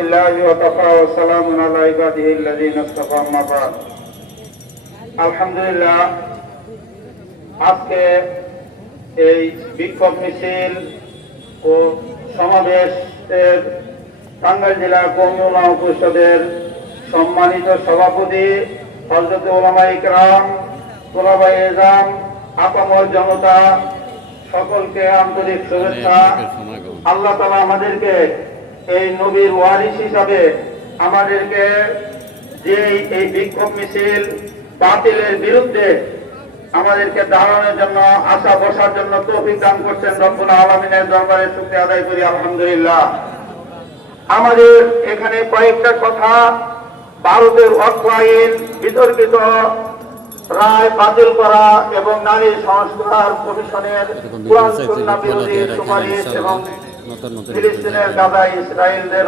আলহামদুলিল্লাহি ওয়া কাফা ওয়া সালামুন আলা ইবাদিহি আল্লাযীনা ইসতাফা আম্মা বা'দ। আলহামদুলিল্লাহ, আজকে এই বিক্ষোভ মিছিল ও সমাবেশের টাঙ্গাইল জেলা কওমি উলামা পরিষদের সম্মানিত সভাপতি হযরত উলামায়ে কেরাম, তোলাবায়ে ইলজাম, আপামর জনতা, সকলকে আন্তরিক শুভেচ্ছা। আল্লাহ তাআলা আমাদেরকে এই নবীর ওয়ারিস হিসাবে আমাদেরকে যে এই বিক্ষোভ মিছিল বাতিলের বিরুদ্ধে আমাদেরকে দাঁড়ানোর জন্য, আশা বসার জন্য তৌফিক দান করছেন, রব্বুল আলামিনের দরবারে শুকরিয়া আদায় করি আলহামদুলিল্লাহ। আমাদের এখানে কয়েকটা কথা, ভারতের অর্থ আইন, বিতর্কিত রায় বাতিল করা এবং নারী সংস্কার কমিশনের কোরআন সুন্নাহ বিরোধী সুপারিশ এবং ফিলিস্তিনের গাজায় ইসরায়েলের